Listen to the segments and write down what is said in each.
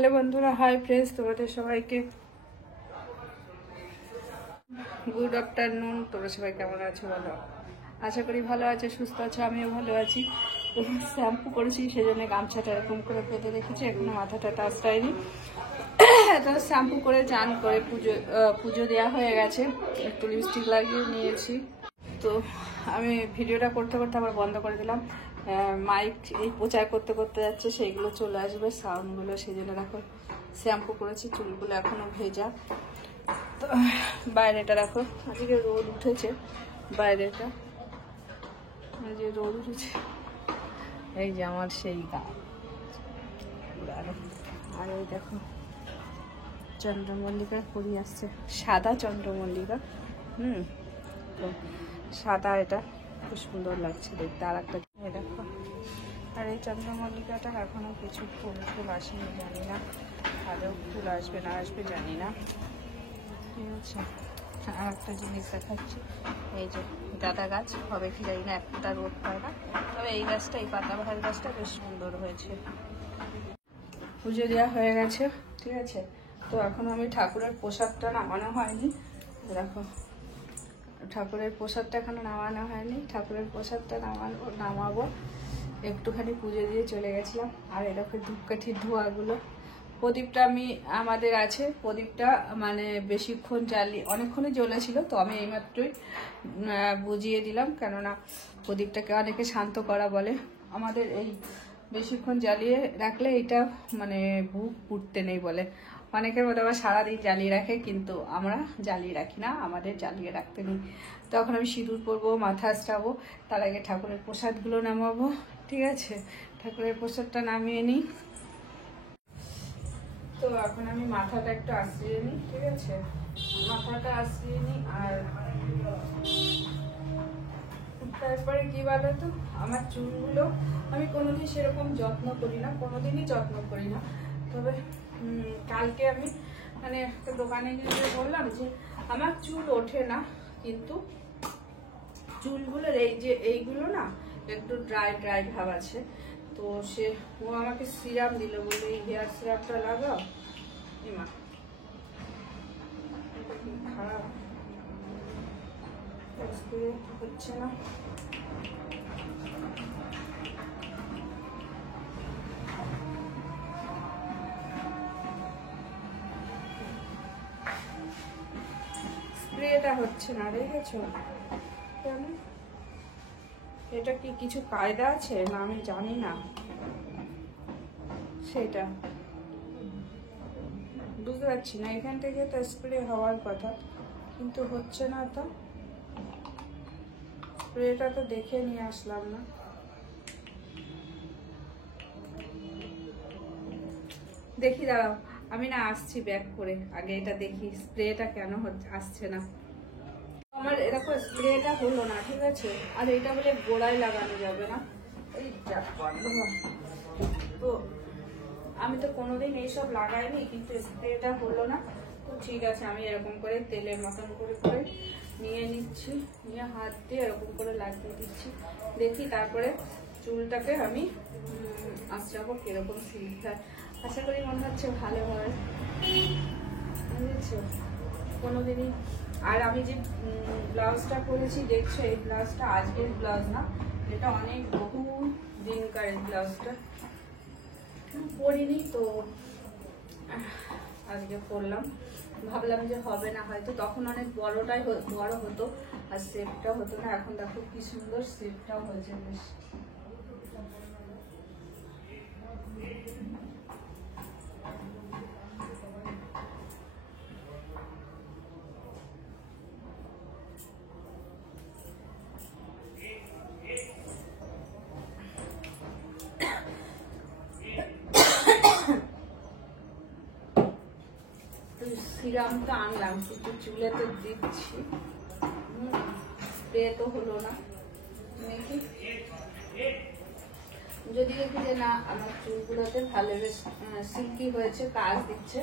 Hello বন্ধুরা, hi friends, তোমাদের সবাইকে গুড আফটারনুন। তোমরা সবাই কেমন আছো? ভালো, আশা করি ভালো আছে, সুস্থ আছো। আমিও ভালো আছি। তো শ্যাম্পু করেছি, সেই জন্য গামছাটা এরকম করে পেতে রেখেছি, এখনো মাথাটা টাচ দেয়নি। তো শ্যাম্পু করে চান করে পুজো দেওয়া হয়ে গেছে, একটু লিপস্টিক লাগিয়ে নিয়েছি। তো আমি ভিডিওটা করতে করতে আবার বন্ধ করে দিলাম। মাইক এই প্রচার করতে করতে যাচ্ছে, সেইগুলো চলে আসবে সাউন্ডগুলো, সেই জন্য দেখো শ্যাম্পু করেছি, চুলগুলো এখনো ভেজা। তো বাইরেটা দেখো, আজকে রোদ উঠেছে, বাইরেটা যে রোদ উঠেছে। এই যে আমার সেই গা, আর এই দেখো চন্দ্রমল্লিকা ফুল আসছে, সাদা চন্দ্রমল্লিকা। তো সাদা, এটা খুব সুন্দর লাগছে দেখতে। আর একটা দেখো, আর এই চন্দ্রমল্লিকাটা এখনো কিছু ফুল আসেনি, জানি না আদৌ ফুল আসবে না আসবে জানি না। ঠিক আছে, আর একটা জিনিস দেখাচ্ছি, এই যে গাঁদা গাছ, হবে কি জানি না, একটা রোদ পায় না, তবে এই গাছটা, এই পাতাবাহার গাছটা বেশ সুন্দর হয়েছে। পুজো দেওয়া হয়ে গেছে, ঠিক আছে। তো এখন আমি ঠাকুরের প্রসাদটা নামানো হয়নি, দেখো ঠাকুরের প্রসাদটা এখনো নামানো হয়নি। ঠাকুরের প্রসাদটা নামাবো, একটুখানি পুজো দিয়ে চলে গেছিলাম। আর এরকম ধূপকাঠির ধোঁয়াগুলো, প্রদীপটা আমাদের আছে, প্রদীপটা মানে বেশিক্ষণ অনেকক্ষণই জ্বলেছিল, তো আমি এইমাত্রই বুঝিয়ে দিলাম, কেননা প্রদীপটাকে অনেকে শান্ত করা বলে। আমাদের এই বেশিক্ষণ জ্বালিয়ে রাখলে এটা মানে বুক পুড়তে নেই বলে। অনেকের মধ্যে আবার সারাদিন জ্বালিয়ে রাখে, কিন্তু আমরা জ্বালিয়ে রাখি না, আমাদের জ্বালিয়ে রাখতে নেই। তখন আমি সিঁদুর পরবো, মাথা আঁচড়াবো, তার আগে ঠাকুরের প্রসাদগুলো নামাবো, ঠিক আছে। ঠাকুরের প্রসাদটা নামিয়ে নিই। তো এখন আমি মাথাটা একটু আঁচড়িয়ে নিই, ঠিক আছে, মাথাটা আঁচড়িয়ে নিই। আর তারপরে কি বলো তো, আমার চুলগুলো আমি কোনোদিন সেরকম যত্ন করি না, কোনোদিনই যত্ন করি না। তবে কালকে আমি মানে একটা দোকানে গিয়ে বললাম যে আমার চুল ওঠে না, কিন্তু চুলগুলোর এইগুলো না একটু ড্রাই ড্রাই ভাব আছে। তো ও আমাকে সিরাম দিল, বলে এই হেয়ার সিরামটা লাগাও। মা খারাপ হচ্ছে না। স্প্রেটা হচ্ছে না, দেখেছো কেন? এটা কি কিছু কায়দা আছে না, আমি জানি না, সেটা বুঝতে পারছি না। এখান থেকে তো স্প্রে হওয়ার কথা, কিন্তু হচ্ছে না। তো স্প্রেটা তো দেখে নিয়ে আসলাম না। দেখি দাঁড়াও, আমি না আসছি ব্যাক করে, আগে এটা দেখি স্প্রেটা কেন আসছে না। আমার এরকম স্প্রেটা হলো না, ঠিক আছে। আর এটা বলে গোড়ায় লাগানো যাবে না, তো আমি তো কোনোদিন এইসব লাগাইনি, কিন্তু স্প্রেটা হলো না। তো ঠিক আছে, আমি এরকম করে তেলের মতন করে নিয়ে নিচ্ছি, নিয়ে হাত দিয়ে এরকম করে লাগিয়ে দিচ্ছি, দেখি তারপরে চুলটাকে আমি আঁচড়াবো কিরকম সিল্ক হয়। আশা করি মনে হচ্ছে ভালো হয়, বুঝেছো কোনোদিনই। আর আমি যে ব্লাউজটা করেছি দেখছো, এই ব্লাউজটা আজকের ব্লাউজ না, এটা অনেক বহু দিনকার এই ব্লাউজটা পরিনি, তো আজকে পরলাম। ভাবলাম যে হবে না হয়তো, তখন অনেক বড় হতো আর শেপটা হতো না। এখন দেখো কি সুন্দর শেপটাও হয়েছে বেশ। সিরামটা আনলাম, কিন্তু চুলে তো দিচ্ছি, স্প্রে তো হলো না। দেখি যদি দেখি যে না আমার চুলগুলোতে ভালো সিল্কি হয়েছে, কাজ দিচ্ছে,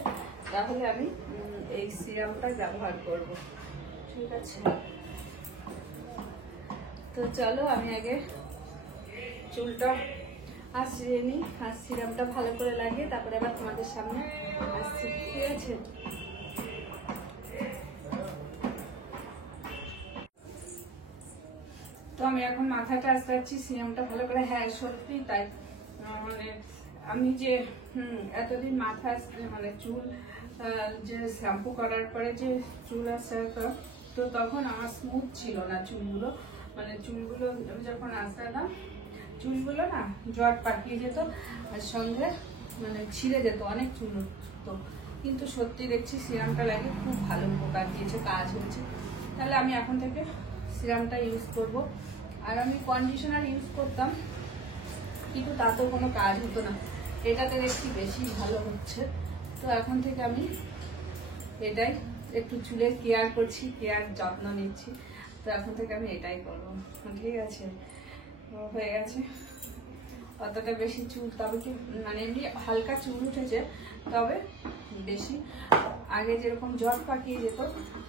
তাহলে আমি এই সিরামটা ব্যবহার করব, ঠিক আছে। তো চলো আমি আগে চুলটা আশ্রিয়ে নিই, আর সিরামটা ভালো করে লাগিয়ে তারপরে আবার তোমাদের সামনে আসছি, ঠিক আছে? তো আমি এখন মাথাটা আসতে যাচ্ছি সিরামটা ভালো করে। হ্যাঁ সত্যি তাই, মানে আমি যে এতদিন মাথা মানে চুল যে শ্যাম্পু করার পরে যে চুল আসা, তো তখন আমার স্মুথ ছিল না চুলগুলো, মানে চুলগুলো যখন আসালাম চুলগুলো না জট পাকিয়ে যেত, আর সঙ্গে মানে ছিঁড়ে যেত, অনেক চুল উঠতো। কিন্তু সত্যি দেখছি সিরামটা লাগে খুব ভালো উপকার দিয়েছে, কাজ হয়েছে। তাহলে আমি এখন থেকে সিরামটা ইউজ করব। আর আমি কন্ডিশনার ইউজ করতাম কিন্তু তাতেও কোনো কাজ হতো না, এটাতে দেখছি বেশি ভালো হচ্ছে। তো এখন থেকে আমি এটাই একটু চুলের কেয়ার করছি, কেয়ার যত্ন নিচ্ছি। তো এখন থেকে আমি এটাই করবো, ঠিক আছে? হয়ে গেছে অতটা বেশি চুল, তবে কি মানে এমনি হালকা চুল উঠেছে, তবে বেশি আগে যেরকম জট পাকিয়ে যেত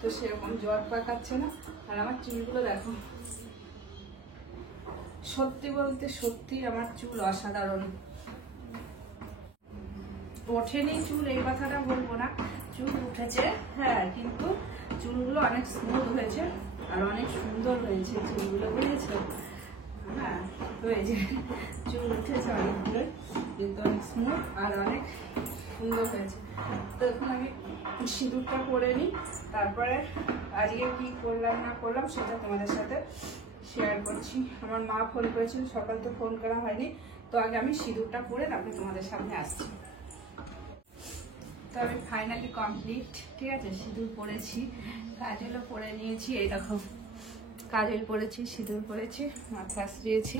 তো সেরকম জট পাকাচ্ছে না। আর আমার চুলগুলো দেখো, সত্যি বলতে সত্যি আমার চুল অসাধারণ। ওঠেনি চুল এই কথাটা বলবো না, চুল উঠেছে হ্যাঁ, কিন্তু চুলগুলো অনেক স্মুথ হয়েছে আর অনেক সুন্দর হয়েছে চুলগুলো, বুঝেছো? হ্যাঁ, হয়েছে চুল উঠেছে অনেকগুলো, কিন্তু অনেক স্মুথ আর অনেক সুন্দর হয়েছে। তো এখন আমি সিঁদুরটা করে নিই, তারপরে আজকে কি করলাম না করলাম সেটা তোমাদের সাথে শেয়ার করছি। আমার মা ফোন করেছিল, সকাল তো ফোন করা হয়নি। তো আগে আমি সিঁদুরটা পরে তারপরে তোমাদের সামনে আসছি। তো আমি ফাইনালি কমপ্লিট, ঠিক আছে? সিঁদুর পরেছি, কাজলও পরে নিয়েছি, এই দেখো কাজল পরেছি, সিঁদুর পরেছি, মাথা আশ্রিয়েছি।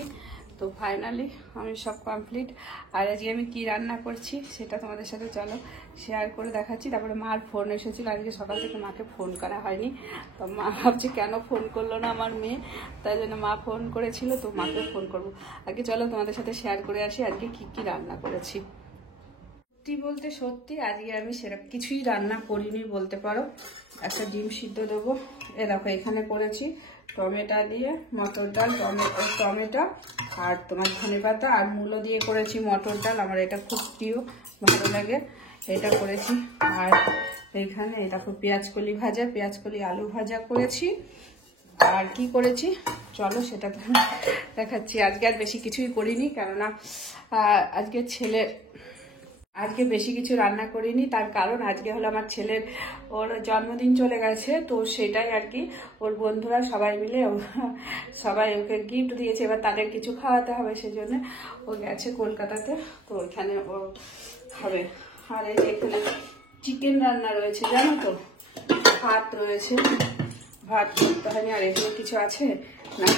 তো ফাইনালি আমি সব কমপ্লিট। আর আজকে আমি কি রান্না করছি সেটা তোমাদের সাথে চলো শেয়ার করে দেখাচ্ছি। তারপরে মার ফোন এসেছিলো, আজকে সকাল থেকে মাকে ফোন করা হয়নি। তো মা ভাবছে কেন ফোন করলো না আমার মেয়ে, তাই জন্য মা ফোন করেছিল, তো মাকে ফোন করবো। আগে চলো তোমাদের সাথে শেয়ার করে আসি আজকে কি কি রান্না করেছি। সত্যি বলতে সত্যি আজকে আমি সেরকম কিছুই রান্না করিনি বলতে পারো। একটা ডিম সিদ্ধ দেবো, এ দেখো এখানে করেছি টমেটো দিয়ে মটর ডাল, টমেটো আর তোমার ধনেপাতা আর মূলো দিয়ে করেছি মটর ডাল, আমার এটা খুব প্রিয়, ভালো লাগে, এটা করেছি। আর এখানে এই দেখো পেঁয়াজকলি ভাজা, পেঁয়াজকলি আলু ভাজা করেছি। আর কি করেছি চলো সেটা তো দেখাচ্ছি। আজকে আর বেশি কিছুই করিনি, কেননা আজকে বেশি কিছু রান্না করিনি, তার কারণ আজকে হলো আমার ছেলের ওর জন্মদিন চলে গেছে, তো সেটাই আর কি। ওর বন্ধুরা সবাই মিলে সবাই ওকে গিফট দিয়েছে, এবার তাদের কিছু খাওয়াতে হবে, সেজন্য ও গেছে কলকাতাতে, তো ওইখানে ও খাবে। আর এই যে এখানে চিকেন রান্না রয়েছে জানো তো, ভাত রয়েছে, ভাত করতে হয়নি। আর এখানে কিছু আছে না,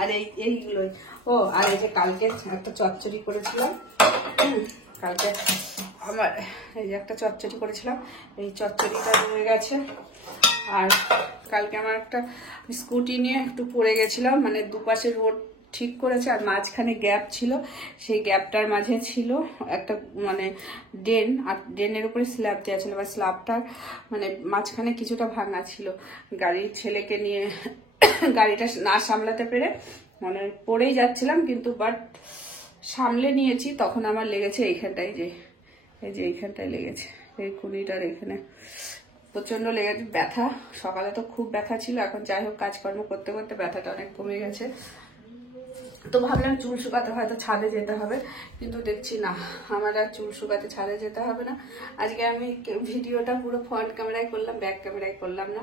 আর এইগুলোই। ও আর এই যে কালকে একটা চচ্চড়ি করেছিলাম, কালকে আমার এই যে একটা চচ্চড়ি করেছিলাম, এই চচ্চড়িটা রয়ে গেছে। আর কালকে আমার একটা স্কুটি নিয়ে একটু পড়ে গেছিলাম, মানে দুপাশে রোড ঠিক করেছে আর মাঝখানে গ্যাপ ছিল, সেই গ্যাপটার মাঝে ছিল একটা মানে ড্রেন, আর ড্রেনের উপরে স্ল্যাব দেওয়া ছিল, বা স্ল্যাবটার মানে মাঝখানে কিছুটা ভাঙা ছিল। গাড়ির ছেলেকে নিয়ে গাড়িটা না সামলাতে পেরে মানে পড়েই যাচ্ছিলাম, কিন্তু বাট সামলে নিয়েছি। তখন আমার লেগেছে এইখানটায়, এই যে এইখানটায় লেগেছে, এই কুড়িটার এখানে প্রচন্ড লেগেছে, ব্যথা। সকালে তো খুব ব্যথা ছিল, এখন যাই হোক কাজকর্ম করতে করতে ব্যথাটা অনেক কমে গেছে। তো ভাবলাম চুল শুকাতে হয়তো ছাদে যেতে হবে, কিন্তু দেখছি না, আমার আর চুল শুকাতে ছাদে যেতে হবে না। আজকে আমি ভিডিওটা পুরো ফ্রন্ট ক্যামেরায় করলাম, ব্যাক ক্যামেরায় করলাম না।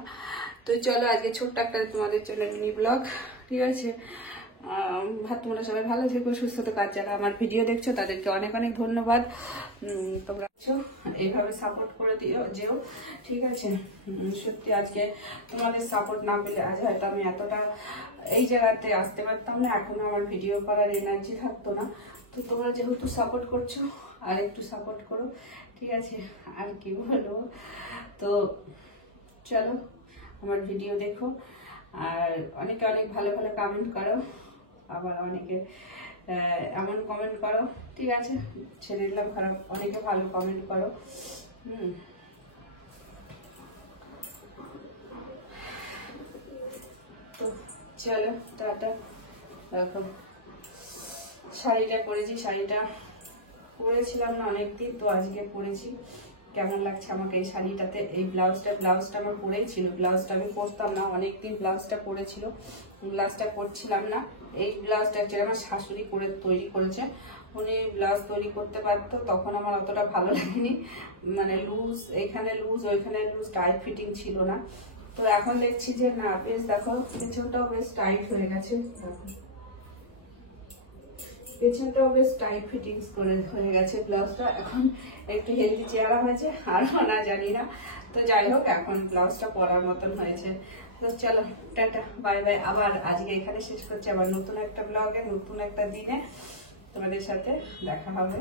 তো চলো আজকে ছোট্ট একটা তোমাদের জন্য মিনি ব্লগ, ঠিক আছে? তোমরা সবাই ভালো থেকো, সুস্থ থেকো। আর যারা আমার ভিডিও দেখছো তাদেরকে অনেক অনেক ধন্যবাদ। তোমরা এইভাবে সাপোর্ট করে যেও, ঠিক আছে? সত্যি আজকে তোমাদের সাপোর্ট না পেলে আজ হয়তো আমি এতটা এই জায়গাতে আসতে পারতাম না, এখনো আমার ভিডিও করার এনার্জি থাকতো না। তো তোমরা যেহেতু সাপোর্ট করছো, আর একটু সাপোর্ট করো, ঠিক আছে? আর কি বলবো, তো চলো আমার ভিডিও দেখো, আর অনেকে অনেক ভালো ভালো কমেন্ট করো, আবার অনেকে এমন কমেন্ট করো, ঠিক আছে? ছেড়ে দিলাম খারাপ, অনেকে ভালো কমেন্ট করো। তো চলো টাটা, রাখো। শাড়িটা পরেছি, শাড়িটা পরেছিলাম না অনেকদিন, তো আজকে পরেছি। কেমন লাগছে আমাকে এই শাড়িটাতে। এই ব্লাউজটা আমার পরেই ছিল, ব্লাউজটা আমি পরতাম না, অনেকদিন ব্লাউজটা পরেছিল, ব্লাউজটা পরছিলাম না। এই ব্লাউজটা অ্যাকচুয়ালি আমার শাশুড়ি করে তৈরি করেছে, উনি ব্লাউজ তৈরি করতে পারতো, তখন আমার অতটা ভালো লাগেনি, মানে লুজ, এখানে লুজ ওইখানে লুজ, টাইট ফিটিং ছিল না। তো এখন দেখছি যে না, বেশ দেখো পেছনটাও বেশ টাইট হয়ে গেছে, পেছনটাও বেশ টাইট ফিটিংস করে হয়ে গেছে ব্লাউজটা। এখন একটু হেলদি চেহারা হয়েছে, আর না জানি না, তো যাই হোক এখন ব্লাউজটা পরার মতন হয়েছে। তো চলো টাটা বাই বাই, আবার আজকে এখানে শেষ করছি, আবার নতুন একটা ব্লগে নতুন একটা দিনে তোমাদের সাথে দেখা হবে।